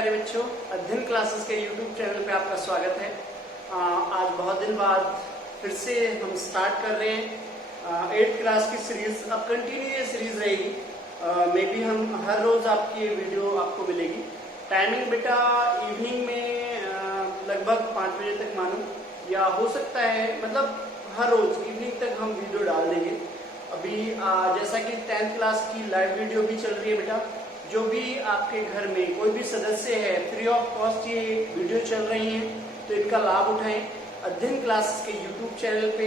प्यारे बच्चों, अध्ययन क्लासेस के YouTube चैनल पे आपका स्वागत है। आज बहुत दिन बाद फिर से हम स्टार्ट कर रहे हैं 8th क्लास की सीरीज। अब कंटिन्यू ये सीरीज रहेगी। मे बी हम हर रोज आपकी वीडियो आपको मिलेगी। टाइमिंग बेटा इवनिंग में लगभग 5 बजे तक मानो, या हो सकता है मतलब हर रोज इवनिंग तक हम वीडियो डाल देंगे। अभी जैसा कि 10th क्लास की लाइव वीडियो भी चल रही है बेटा, जो भी आपके घर में कोई भी सदस्य है, फ्री ऑफ कॉस्ट ये वीडियो चल रही हैं, तो इनका लाभ उठाएं। अध्ययन क्लासेस के यूट्यूब चैनल पे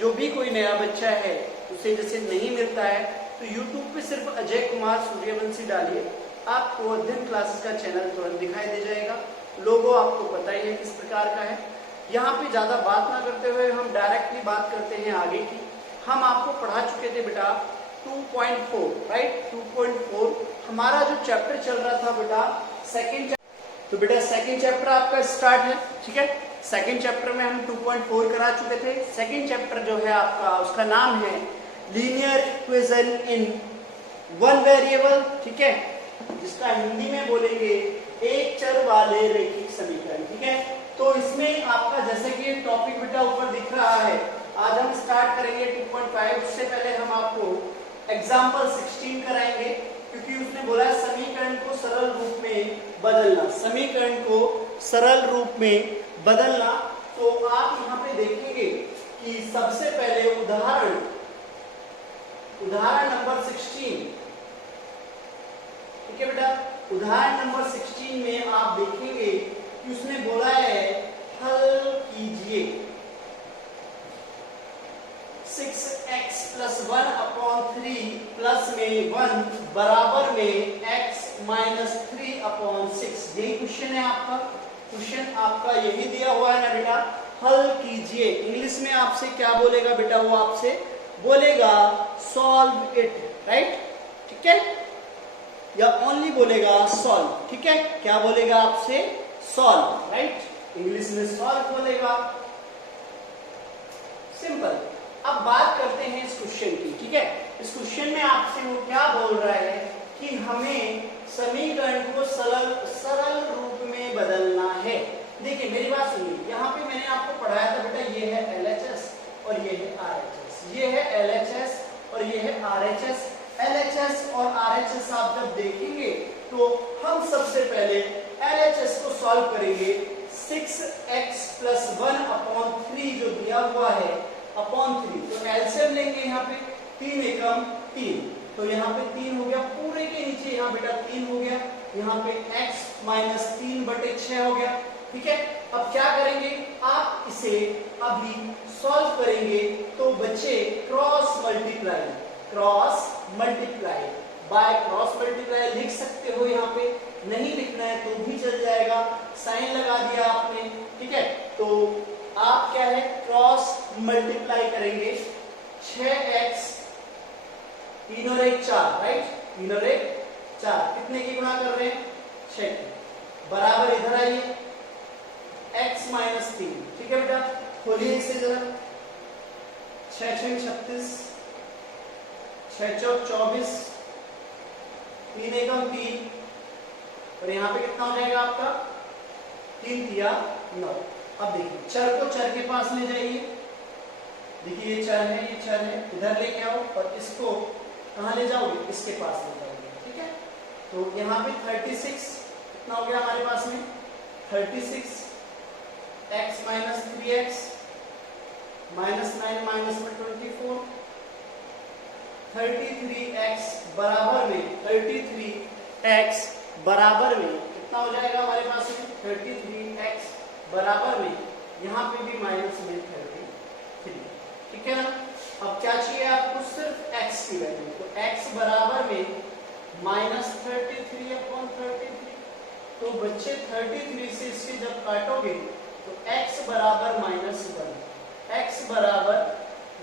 जो भी कोई नया बच्चा है उसे जैसे नहीं मिलता है तो यूट्यूब पे सिर्फ अजय कुमार सूर्यवंशी डालिए, आपको अध्ययन क्लासेस का चैनल तुरंत दिखाई दे जाएगा। लोगो आपको पता ही है किस प्रकार का है। यहाँ पे ज्यादा बात ना करते हुए हम डायरेक्टली बात करते हैं आगे की। हम आपको पढ़ा चुके थे बेटा 2.4, राइट। 2.4 हमारा जो चैप्टर चल रहा था बेटा सेकंड। तो बेटा सेकंड चैप्टर आपका स्टार्ट है, ठीक है। सेकंड चैप्टर में हम 2.4 करा चुके थे। सेकंड चैप्टर जो है आपका, उसका नाम है linear equation in one variable, ठीक है, जिसका हिंदी में बोलेंगे एक चर वाले रैखिक समीकरण, ठीक है। तो इसमें आपका जैसे कि टॉपिक बेटा ऊपर दिख रहा है, आज हम स्टार्ट करेंगे 2.5। उससे पहले हम आपको एग्जाम्पल 16 कराएंगे, क्योंकि उसने बोला है समीकरण को सरल रूप में बदलना। समीकरण को सरल रूप में बदलना। तो आप यहाँ पे देखेंगे कि सबसे पहले उदाहरण नंबर 16, ठीक है बेटा। उदाहरण नंबर 16 में आप देखेंगे कि उसने बोला है हल कीजिए 6x + 1/3 प्लस में 1 बराबर में x - 3/6। यही क्वेश्चन है आपका। क्वेश्चन आपका यही दिया हुआ है ना बेटा, हल कीजिए। इंग्लिश में आपसे क्या बोलेगा बेटा, वो आपसे बोलेगा सॉल्व इट, राइट, ठीक है, या ओनली बोलेगा सॉल्व, ठीक है। क्या बोलेगा आपसे? Solve, right. इंग्लिश में सॉल्व बोलेगा, सिंपल। अब बात करते हैं इस क्वेश्चन की, ठीक है। इस क्वेश्चन में आपसे वो क्या बोल रहा है कि हमें समीकरण को सरल रूप में बदलना है। देखिए मेरी बात सुनिए, यहाँ पे मैंने आपको पढ़ाया था बेटा, ये है LHS और ये है RHS। ये है LHS और ये है RHS। LHS और RHS आप जब देखेंगे तो हम सबसे पहले LHS को सॉल्व करेंगे। 6x + 1/3 जो दिया हुआ है अपॉन 3, तो एलसीएम लेंगे यहाँ पे 3 एकम 3, तो यहाँ पे 3 हो गया, पूरे के नीचे यहाँ बेटा 3 हो गया, यहाँ पे x - 3/6 हो गया, ठीक है। अब क्या करेंगे, आप इसे अभी सॉल्व करेंगे तो बच्चे cross multiply by cross multiply लिख सकते हो। यहाँ पे नहीं लिखना है तो भी चल जाएगा, साइन लगा दिया आपने, ठीक है। तो आप क्या है, क्रॉस मल्टीप्लाई करेंगे 6x 3 और 1 4, राइट, 3 और 1 4, कितने की गुणा कर रहे हैं? 6 की, बराबर इधर आइए x - 3, ठीक है बेटा। खोलिए इसे जरा, 6 × 6 = 36, 6 × 4 = 24, 3 एकम 3, और यहाँ पे कितना हो जाएगा आपका? 3 × 3 = 9। अब देखिए चर को चर के पास ले जाइए। देखिए ये चर है, ये चर है, इधर लेके आओ और इसको कहाँ ले जाओगे? इसके पास ले जाओगे, ठीक है। तो यहाँ पे 36 कितना हो गया हमारे पास में? 36 x - 3x - 9 - 24, 33x बराबर में 33x बराबर में कितना हो जाएगा हमारे पास में? 33x बराबर में यहाँ पे भी माइनस में 33, ठीक है ना। अब क्या चाहिए आपको? सिर्फ x की वैल्यू। तो x बराबर में -33/33। तो बच्चे 33 से इसके जब काटोगे तो x बराबर -1, x बराबर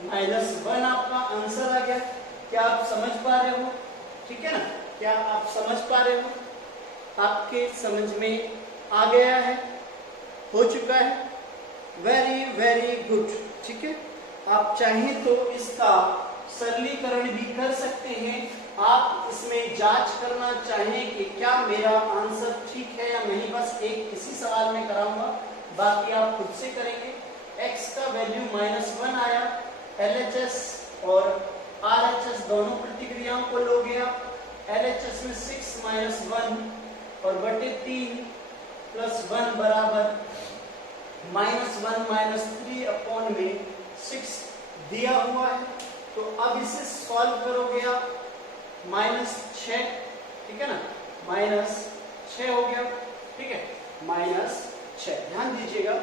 -1 आपका आंसर आ गया। क्या आप समझ पा रहे हो? ठीक है ना, क्या आप समझ पा रहे हो? आपके समझ में आ गया है, हो चुका है, वेरी वेरी गुड, ठीक है। आप चाहें तो इसका सरलीकरण भी कर सकते हैं आप इसमें जांच करना चाहें कि क्या मेरा आंसर ठीक है या नहीं, बस एक इसी सवाल में कराऊंगा, बाकी आप खुद से करेंगे। x का वैल्यू -1 आया, LHS और RHS दोनों प्रतिक्रियाओं को लो गया। LHS में 6 - 1 और बटे 3 + 1 बराबर -1 - 3 अपॉन में 6 दिया हुआ है। तो अब इसे सॉल्व करोगे आप, -6, ठीक है ना, -6 हो गया, ठीक है, -6, ध्यान दीजिएगा,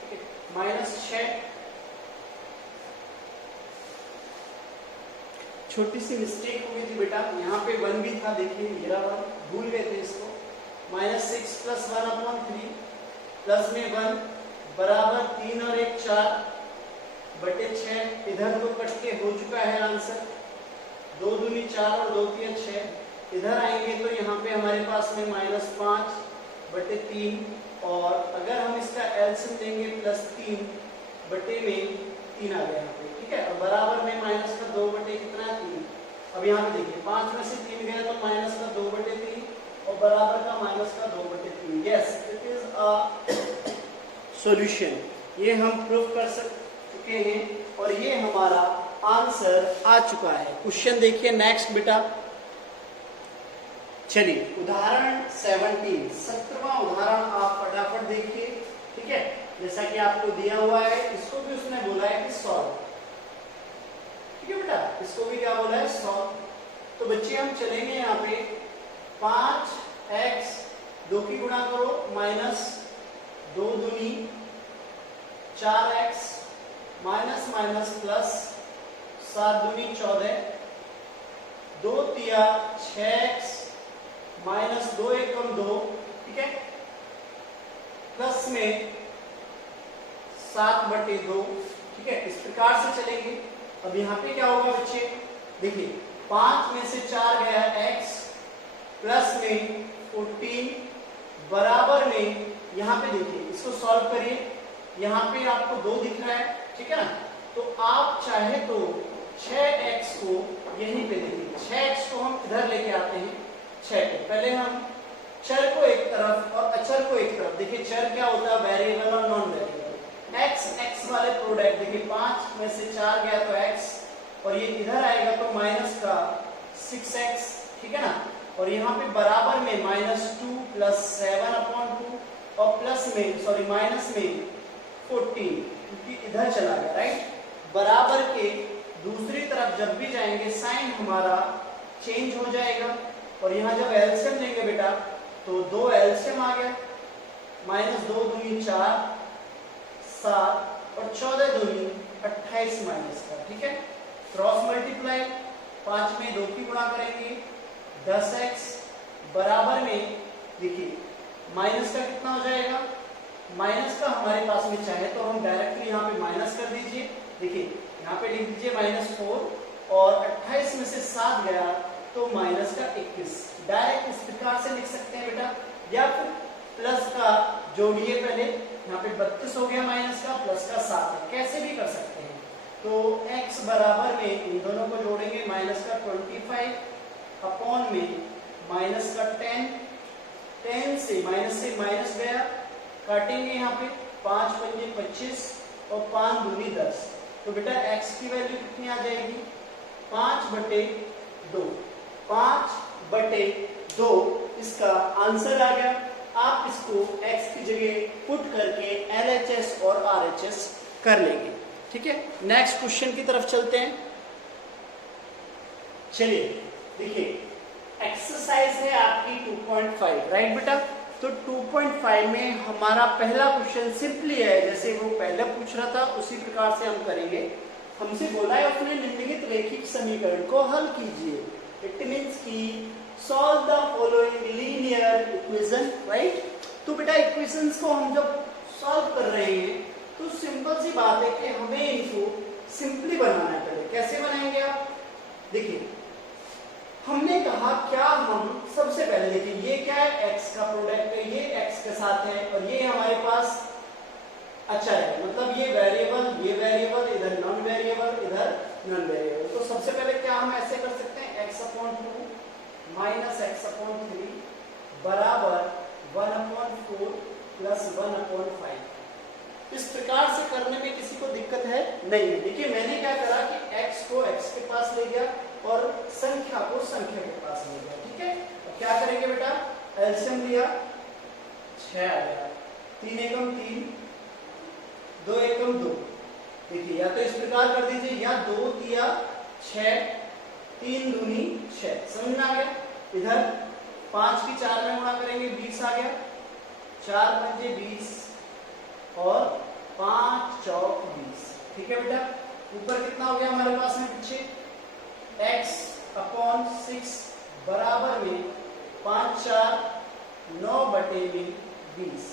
ठीक है, -6। छोटी सी मिस्टेक हो गई थी बेटा, यहाँ पे 1 भी था, देखिए मेरा 1 भूल गए थे इसको। -6 + 1 अपॉन 3 प्लस में 1 बराबर 3 और 1 4 बटे 6, इधर तो कट के हो चुका है आंसर, 2 दूनी 4 और 2 तिया 6। इधर आएंगे तो यहाँ पे हमारे पास में -5 बटे 3, और अगर हम इसका एलसीएम लेंगे +3 बटे में 3 आ गया यहाँ पे, ठीक है, और बराबर में माइनस का 2 बटे कितना है 3। अब यहाँ पे देखिए 5 में से 3 गया तो माइनस का 2 बटे 3 और बराबर का माइनस का 2 बटे 3। Yes, it is a solution. ये हम प्रूव कर चुके हैं और ये हमारा आंसर आ चुका है। क्वेश्चन देखिए नेक्स्ट बेटा, चलिए उदाहरण 17वां उदाहरण आप फटाफट देखिए, ठीक है, जैसा कि आपको दिया हुआ है, इसको भी उसने बोला है कि सॉल्व, ठीक है बेटा, इसको भी क्या बोला है, सॉल्व। तो बच्चे हम चलेंगे यहाँ पे 5x 2 की गुणा करो -2 दूनी 4x माइनस माइनस प्लस 7 दूनी 14 2 तिया 6x माइनस 2 एकम 2, ठीक है, प्लस में 7 बटे 2, ठीक है, इस प्रकार से चलेंगे। अब यहाँ पे क्या होगा बच्चे, देखिए 5 में से 4 गया x प्लस में 14 बराबर में, यहाँ पे देखिए इसको सॉल्व करिए, यहाँ पे आपको 2 दिख रहा है, ठीक है ना, तो आप चाहे तो 6x को यहीं पे देखिए, 6x को हम इधर लेके आते हैं, 6 को पहले हम चर को एक तरफ और अचर को एक तरफ, देखिए चर क्या होता है, वेरिएबल और नॉन वेरिएबल, x वाले प्रोडक्ट, देखिए 5 में से 4 गया तो x और ये इधर आएगा तो माइनस का 6x, ठीक है ना, और यहाँ पे बराबर में -2 + 7/2 और प्लस में सॉरी माइनस में 14, क्योंकि इधर चला गया, राइट। बराबर के दूसरी तरफ जब भी जाएंगे साइन हमारा चेंज हो जाएगा, और यहाँ जब एलसीएम लेंगे बेटा तो 2 एलसीएम आ गया, -2 दूनी 4 7 और 14 दूनी 28 माइनस का, ठीक है, क्रॉस मल्टीप्लाई 5 में 2 की गुणा करेंगे 10x बराबर में, देखिए माइनस का कितना हो जाएगा, माइनस का हमारे पास में चाहे तो हम डायरेक्टली यहाँ पे माइनस कर दीजिए, देखिए यहाँ पे लिख दीजिए -4 और 28 में से 7 गया तो माइनस का 21, डायरेक्ट इस प्रकार से लिख सकते हैं बेटा, या फिर प्लस का जोड़िए, पहले यहाँ पे 32 हो गया माइनस का, प्लस का 7 है, कैसे भी कर सकते हैं। तो x बराबर में इन दोनों को जोड़ेंगे, माइनस का 25 अपॉन में माइनस का 10 से माइनस गया, काटेंगे यहाँ पे 5 पंजे 25 और 5 दूनी 10, तो बेटा x की वैल्यू कितनी आ जाएगी, 5 बटे 2, 5 बटे 2 इसका आंसर आ गया। आप इसको x की जगह पुट करके LHS और RHS कर लेंगे, ठीक है। नेक्स्ट क्वेश्चन की तरफ चलते हैं, चलिए देखिए एक्सरसाइज है आपकी 2.5, राइट बेटा। तो 2.5 में हमारा पहला क्वेश्चन सिंपली है, जैसे वो पहले पूछ रहा था उसी प्रकार से हम करेंगे। हमसे बोला है उसने निम्नलिखित रैखिक समीकरण को हल कीजिए, इट मींस की solve the following linear equation, right. तो बेटा इक्वेशंस को हम जब सॉल्व कर रहे हैं तो सिंपल सी बात है कि हमें इनको सिंपली बनाना है। पहले कैसे बनाएंगे आप, देखिए हमने कहा क्या हम सबसे पहले देखिए ये क्या है, x का प्रोडक्ट है, ये x के साथ है और ये हमारे पास अचर है, मतलब ये वेरिएबल इधर नॉन वेरिएबल इधर नॉन वेरिएबल। तो सबसे पहले क्या हम ऐसे कर सकते हैं, x/2 माइनस एक्स अपॉन 3 बराबर 1/4 प्लस 1/5। इस प्रकार से करने में किसी को दिक्कत है नहीं है। देखिए मैंने क्या करा कि x को x के पास ले गया और संख्या को संख्या के पास ले गया। ठीक है, अब क्या करेंगे बेटा, एलसीएम लिया 6 आ गया, 3 एकम 3, 2 एकम 2। देखिए या तो इस प्रकार कर दीजिए या 2 तिया 6, 3 दूनी 6। समझ में आ गया। इधर 5 की 4 में गुणा करेंगे 20 आ गया, 4 पंजे 20 और 5 चौक 20। ठीक है बेटा, ऊपर कितना हो गया हमारे पास में पीछे x अपॉन 6 बराबर में 5 4 9 बटे में 20।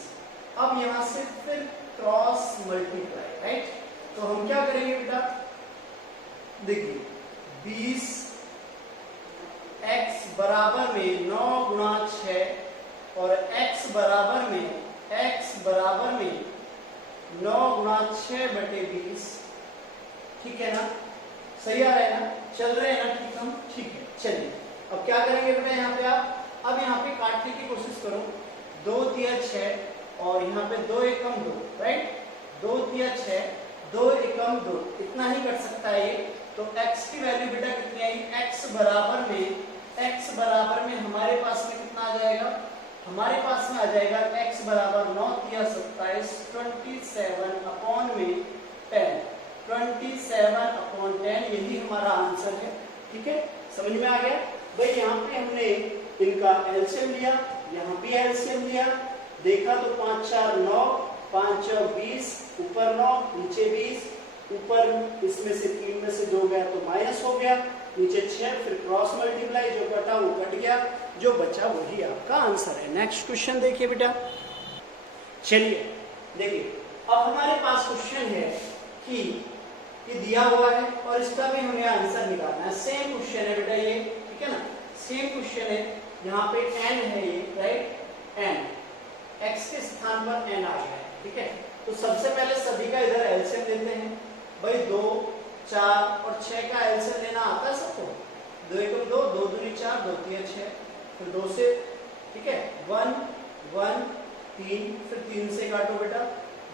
अब यहां से फिर क्रॉस मल्टीप्लाई, राइट। तो हम क्या करेंगे बेटा, देखिए 20 x बराबर में 9 गुणा 6 और x बराबर में 9 गुणा 6 बटे 20। ठीक है ना, सही आ रहा है ना, चल रहे हैं ना, ठीक हम, ठीक है। चलिए अब क्या करेंगे बेटा, यहाँ पे आप अब यहाँ पे काटने की कोशिश करो, 2 तिया 6 और यहाँ पे 2 एकम 2, राइट। 2 तिया 6, 2 एकम 2, इतना ही कट सकता है ये। तो x की वैल्यू बेटा कितनी आई, x बराबर में हमारे पास में कितना आ जाएगा, हमारे पास में आ जाएगा x बराबर 9 तिया 27, 27 अपॉन में 10, 27/10, यही हमारा आंसर है। ठीक है, समझ में आ गया भाई। यहाँ पे हमने इनका एलसीएम लिया, यहाँ भी एलसीएम लिया, देखा तो 5 4 9, 5 4 20, ऊपर 9 नीचे 20, ऊपर इसमें से 3 में से 2 गया तो माइनस हो गया, नीचे 6, फिर क्रॉस मल्टीप्लाई, जो कटा वो कट गया, जो बचा वही आपका आंसर है। नेक्स्ट क्वेश्चन देखिए बेटा। चलिए देखिए अब हमारे पास क्वेश्चन है कि ये दिया हुआ है और इसका भी हमें आंसर निकालना है। सेम क्वेश्चन है बेटा ये, ठीक है ना, सेम क्वेश्चन है। यहाँ पे n है ये, राइट, n x के स्थान पर n आ गया है। ठीक है, तो सबसे पहले सभी का इधर एलसीएम लेते हैं भाई। 2 4 और 6 का एलसीएम लेना आता है सबको। 2 एकम 2, 2 दूनी 4, 2 तिया 6, फिर 2 से, ठीक है, 1 1 3, फिर 3 से काटो बेटा,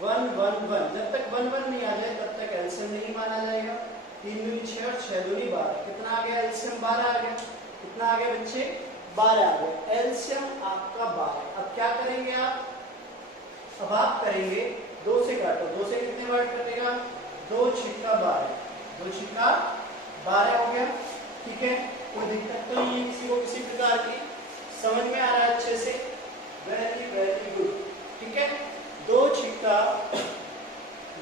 1 1 1, जब तक 1 1 नहीं आ जाए तब तक एलसीएम नहीं माना जाएगा। 3 दूनी 6 और 6 दूनी 12, कितना आ गया एलसीएम, 12 आ गया। कितना आ गया बच्चे, 12 आ गया, एलसीएम आपका 12। अब क्या करेंगे आप, अब आप करेंगे 2 से काटो, 2 से कितने बार कटेगा, 2 छिक्का 12, 2 छिक्का 12 हो गया। ठीक है, कोई दिक्कत तो नहीं है किसी को किसी प्रकार की, समझ में आ रहा है अच्छे से, वेरी वेरी गुड। ठीक है, 2 छिक्का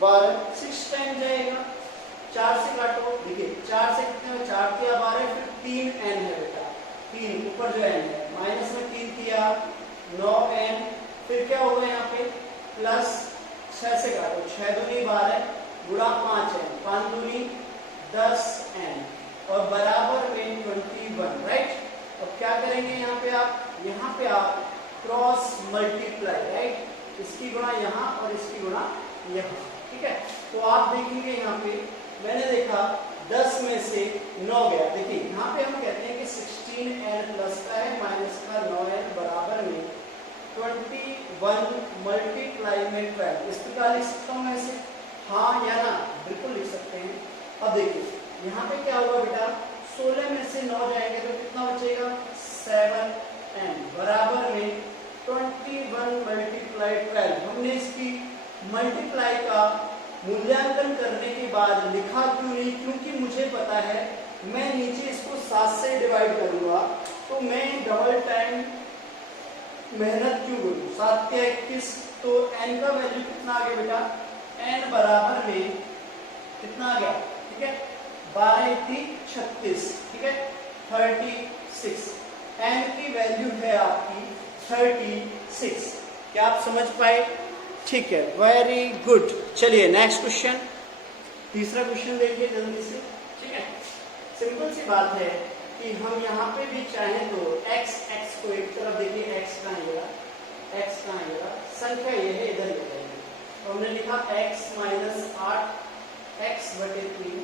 12, 6 टाइम जाएगा, 4 से काटो, देखिए 4 से कितने में, 4 तिया 12, फिर 3 n है बेटा, 3 ऊपर जो n है, माइनस में 3 तिया 9 n, फिर क्या होगा यहाँ पे प्लस 6 से काटो, 6 दूनी 12 गुणा 5 n, 5 दूनी 10 n और बराबर में 21, राइट। अब क्या करेंगे यहाँ पे आप क्रॉस मल्टीप्लाई, राइट, इसकी गुणा यहाँ और इसकी गुणा यहाँ। ठीक है, तो आप देखेंगे यहाँ पे मैंने देखा 10 में से 9 गया। देखिए यहाँ पे हम कहते हैं कि 16n प्लस का है माइनस का 9n बराबर में 21 मल्टीप्लाई में 12। इस प्रकार लिख सकता हूँ मैं इसे, हाँ या ना, बिल्कुल लिख सकते हैं। अब देखिए यहाँ पे क्या होगा बेटा, 16 में से 9 जाएंगे तो कितना बचेगा, 7n बराबर में 21 मल्टीप्लाई 12। हमने इसकी मल्टीप्लाई का मूल्यांकन करने के बाद लिखा क्यों नहीं, क्योंकि मुझे पता है मैं नीचे इसको 7 से डिवाइड करूंगा तो मैं डबल टाइम मेहनत क्यों करूं। 7 के 21, तो n का वैल्यू कितना आ गया बेटा, n बराबर में कितना आ गया, ठीक है, 12 36, ठीक है, 36। n की वैल्यू है आपकी 36। क्या आप समझ पाए, ठीक है, वेरी गुड। चलिए नेक्स्ट क्वेश्चन, तीसरा क्वेश्चन देखिए जल्दी से। ठीक है, सिंपल सी बात है कि हम यहाँ पे भी चाहें तो x को एक तरफ, देखिए x कहाँ आएगा, संख्या ये है, इधर ले जाएंगे तो हमने लिखा x माइनस 8 x बटे 3,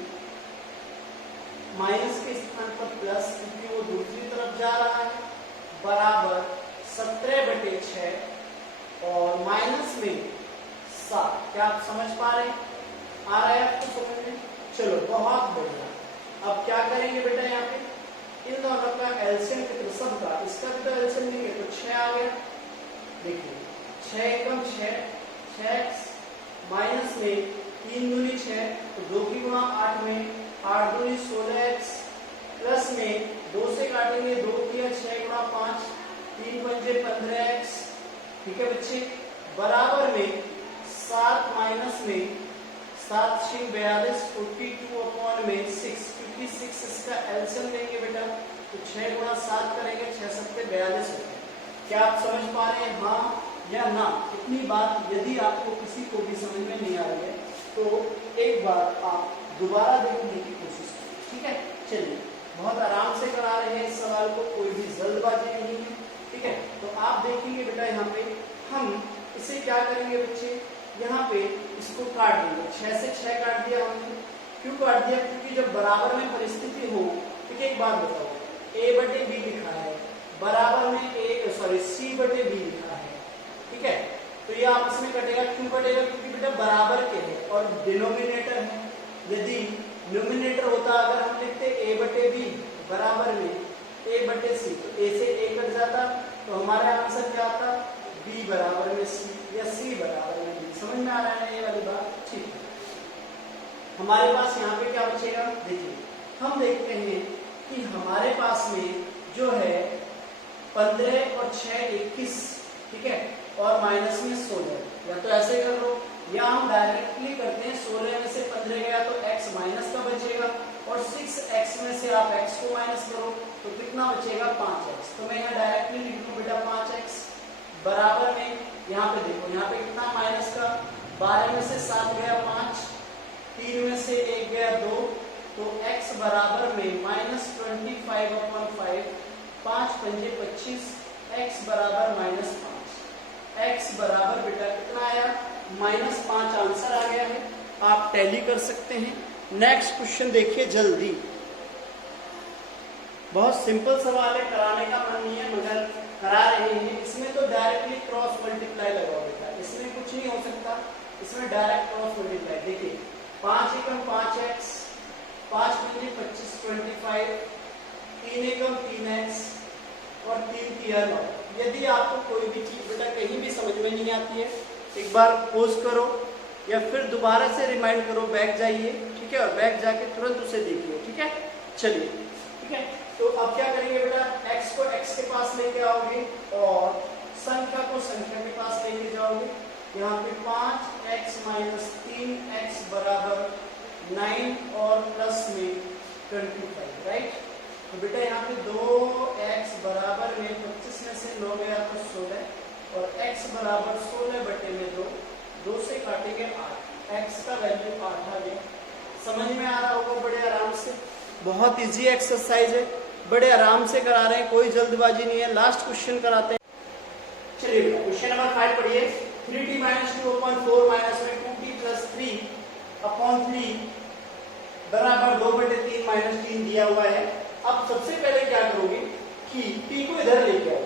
माइनस के स्थान पर प्लस, क्योंकि वो दूसरी तरफ जा रहा है। बराबर 17/6 और माइनस में 7। क्या आप समझ पा रहे हैं? आ रहा है आपको समझ में? चलो बहुत बढ़िया। अब क्या करेंगे बेटा, यहाँ पे इन दोनों का एलसीएम कितना सबका, इसका भी तो एलसीएम लेंगे तो 6 आ गया। देखिए 6 एकम 6, 6x माइनस में 3 दूनी 6 तो 2 की गुणा 8 में 8 दूनी 16x प्लस में 2 से काटेंगे 2 किया 6 गुणा 5 3 पंजे 15x। ठीक है बच्चे, बराबर में 7 माइनस में 7 6 42 42 अपॉन में 6, क्योंकि 6 इसका एलसीएम लेंगे बेटा तो 6 गुणा 7 करेंगे 6 7 42 होता है। क्या आप समझ पा रहे हैं? हाँ या ना? इतनी बात यदि आपको किसी को भी समझ में नहीं आ रही है तो एक बार आप दोबारा देखने की कोशिश करें। ठीक है, चलिए बहुत आराम से करा रहे हैं इस सवाल को, कोई भी जल्दबाजी नहीं है। ठीक है, तो आप देखेंगे बेटा यहाँ पे हम इसे क्या करेंगे बच्चे, यहाँ पे इसको काट देंगे। 6 से 6 काट दिया हमने। क्यों काट दिया? क्योंकि जब बराबर में परिस्थिति हो, ठीक है, एक बात बताओ, a/b लिखा है, बराबर में c/b लिखा है। ठीक है, तो ये आपस में कटेगा। क्यों कटेगा? क्योंकि बेटा बराबर के है और डिनोमिनेटर है। यदि न्यूमिनेटर होता, अगर हम लिखते a/b बराबर में a/c तो a से a कट जाता तो हमारा आंसर क्या आता? b बराबर में c या c बराबर में b। समझ में आ रहा है ये वाली बात? ठीक है, हमारे पास यहाँ पे क्या बचेगा? देखिए हम देखते हैं कि हमारे पास में जो है 15 और 6 21, ठीक है, और माइनस में 16। या तो ऐसे कर लो या हम डायरेक्टली करते हैं, 16 में से 15 गया तो x माइनस का बचेगा और 6x में से आप x को माइनस करो तो कितना बचेगा? 5x। तो मैं यहाँ डायरेक्टली लिख दूं बेटा 5x बराबर में, यहाँ पे देखो यहाँ पे कितना माइनस का, 12 में से 7 गया 5, 3 में से 1 गया 2, तो x बराबर में -25/5, 5 पंजे 25, x बराबर -5। x बराबर बेटा कितना आया? -5 आंसर आ गया है। आप टैली कर सकते हैं। नेक्स्ट क्वेश्चन देखिए जल्दी, बहुत सिंपल सवाल है, कराने का मन नहीं है मगर करा रहे हैं। इसमें तो डायरेक्टली क्रॉस मल्टीप्लाई लगाओ बेटा, इसमें कुछ नहीं हो सकता, इसमें डायरेक्ट क्रॉस मल्टीप्लाई। देखिए 5 एकम 5x, 5 पंजे 25 25, 3 एकम 3x और 3 तिया 9। यदि आपको कोई भी चीज बेटा कहीं भी समझ में नहीं आती है, एक बार पॉज करो या फिर दोबारा से रिमाइंड करो, बैक जाइए, ठीक है, और बैक जाके तुरंत उसे देखिए। ठीक है, चलिए, ठीक है, तो अब क्या करेंगे बेटा, x को x के पास लेके आओगे और संख्या को संख्या के पास लेके जाओगे। यहाँ पे 5x माइनस 3x बराबर 9 और प्लस में 25, राइट। तो बेटा यहाँ पे 2x बराबर में 25 में से 9 गया तो 16 और x बराबर 16/2, 2 से काटेंगे 8, x का वैल्यू 8 आ गया। समझ में आ रहा होगा बड़े आराम से, बहुत इजी एक्सरसाइज है, बड़े आराम से करा रहे हैं, कोई जल्दबाजी नहीं है। लास्ट क्वेश्चन कराते हैं। चलिए बेटा क्वेश्चन नंबर 5 पढ़िए। 3t - 2/4 माइनस में 2t + 3/3 बराबर 2/3 - 3 दिया हुआ है। अब सबसे पहले क्या करोगे कि t को इधर लेके आओ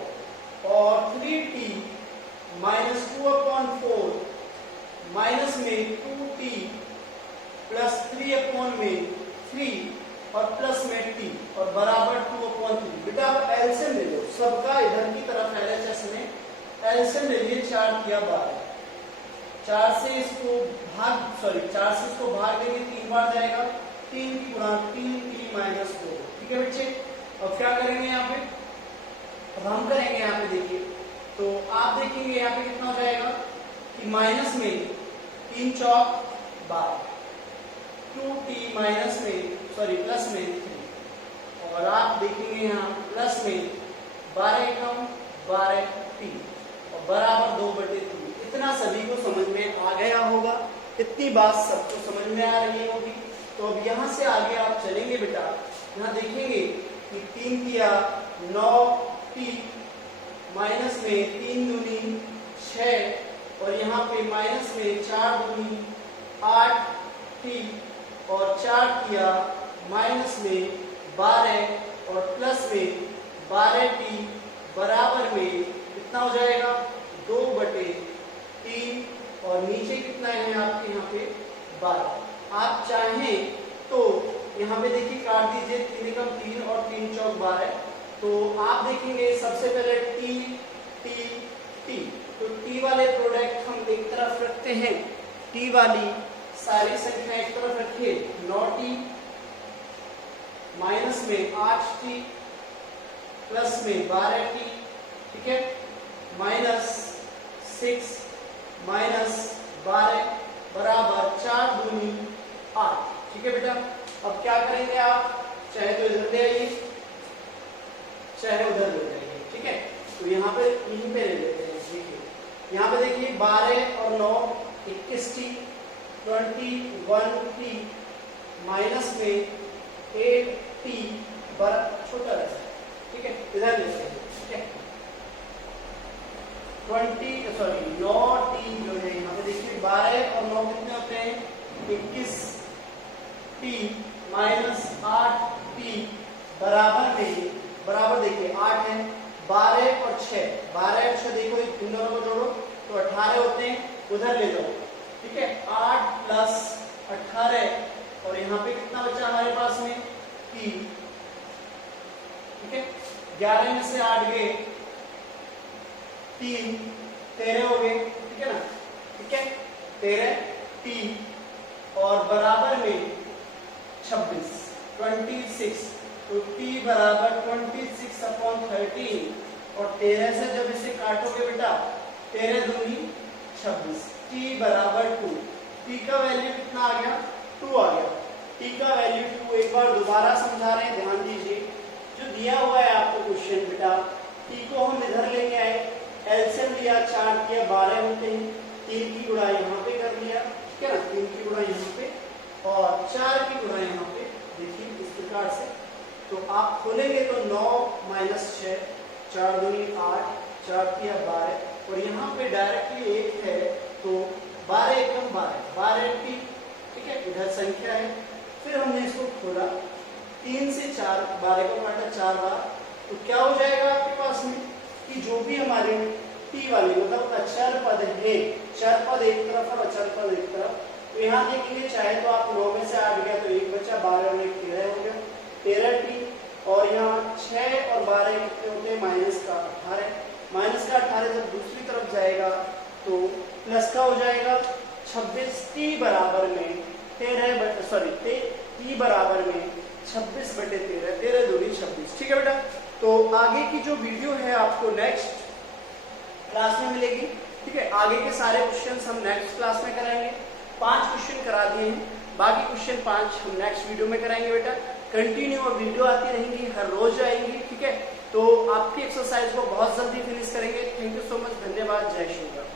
और 3t - 2/4 माइनस में 2t + 3/3 और प्लस में t और बराबर 2/3। बेटा अब एलसीएम ले लो सबका, इधर की तरफ एलएचएस में एलसीएम ले लिए। 4 किया 12, 4 से इसको भाग देंगे, 3 बार जाएगा, 3 की गुणा 3t - 4। ठीक है बच्चे, अब क्या करेंगे यहाँ पे, अब हम करेंगे यहाँ पे, देखिए तो आप देखेंगे यहाँ पे कितना हो जाएगा कि माइनस में 3 चौक 12, 2t माइनस में प्लस में 3 और आप देखेंगे यहाँ प्लस में 12 एकम 12t और बराबर 2/3। इतना सभी को समझ में आ गया होगा, इतनी बात सबको समझ में आ रही होगी। तो अब यहाँ से आगे आप चलेंगे बेटा, यहाँ देखेंगे कि 3 तिया 9t माइनस में 3 दूनी 6 और यहाँ पे माइनस में 4 दूनी 8t और 4 तिया माइनस में 12 और प्लस में 12t बराबर में कितना हो जाएगा 2/3 और नीचे कितना है आपके यहाँ पे 12। आप चाहें तो यहाँ पे देखिए काट दीजिए, 3 एकम 3 और 3 चौक 12। तो आप देखेंगे सबसे पहले टी टी टी, तो टी वाले प्रोडक्ट हम एक तरफ रखते हैं, टी वाली सारी संख्या एक तरफ रखिए, 9t माइनस में 8t प्लस में 12t, ठीक है, माइनस 6 माइनस 12 बराबर 4 दूनी 8। ठीक है बेटा, अब क्या करेंगे आप, चाहे तो इधर ले आइए चाहे उधर ले जाइए, ठीक है। तो यहाँ पे यहीं पे ले लेते हैं, देखिए यहाँ पे देखिए 12 और 9 21t 21t माइनस में 8t बड़ा छोटा रहता है, ठीक है, इधर लेते हैं, ठीक है। 9t जो है यहाँ पे देखिए 12 और 9 कितने होते हैं 21t माइनस 8t बराबर में, बराबर देखिए 8 है, 12 और 6 देखो इन दोनों को जोड़ो तो 18 होते हैं, उधर ले जाओ, ठीक है। 8 प्लस 18 और यहाँ पे कितना बचा हमारे पास में 3, ठीक है। 11 में से 8 गए 3 13 हो गए, ठीक है ना, ठीक है, 13t और बराबर में 26 तो t बराबर 26/13 और 13 से जब इसे काटोगे बेटा 13 दूनी 26, t बराबर 2। t का वैल्यू कितना आ गया 2 आ गया, t का वैल्यू 2। एक बार दोबारा समझा रहे हैं, ध्यान दीजिए, जो दिया हुआ है आपको क्वेश्चन बेटा, t को हम इधर लेके आए, एलसीएम लिया 4 किया 12 होते हैं, 3 की गुणा यहाँ पे कर लिया, ठीक है ना, 3 की गुणा यहाँ पे और 4 की गुणा यहाँ पे, देखिए इस प्रकार से। तो आप खोलेंगे तो 9 माइनस 6 4 दूनी 8 4 किया 12 और यहाँ पे डायरेक्टली 1 है तो 12 एकम 12t, ठीक है, इधर संख्या है। फिर हमने इसको खोला 3 से 4 12 को काटा 4 बार, तो क्या हो जाएगा आपके पास में कि जो भी हमारे t वाले मतलब अचर पद है, चर पद एक तरफ और अचर पद एक तरफ, तो यहाँ देखेंगे चाहे तो आप 9 में से 8 गया तो 1 बचा, 12 और 1 13 हो गया 13t और यहाँ 6 और 12 कितने होते हैं माइनस का 18 जब दूसरी तरफ जाएगा तो प्लस का हो जाएगा 26t बराबर में 26/13 13 दूनी 26, ठीक है बेटा। तो आगे की जो वीडियो है आपको नेक्स्ट क्लास में मिलेगी, ठीक है। आगे के सारे क्वेश्चंस हम नेक्स्ट क्लास में कराएंगे, 5 क्वेश्चन करा दिए हैं, बाकी क्वेश्चन 5 हम नेक्स्ट वीडियो में कराएंगे बेटा। कंटिन्यू और वीडियो आती रहेंगी, हर रोज आएंगी, ठीक है। तो आपकी एक्सरसाइज को बहुत जल्दी फिनिश करेंगे। थैंक यू सो मच, धन्यवाद, जय श्री राम।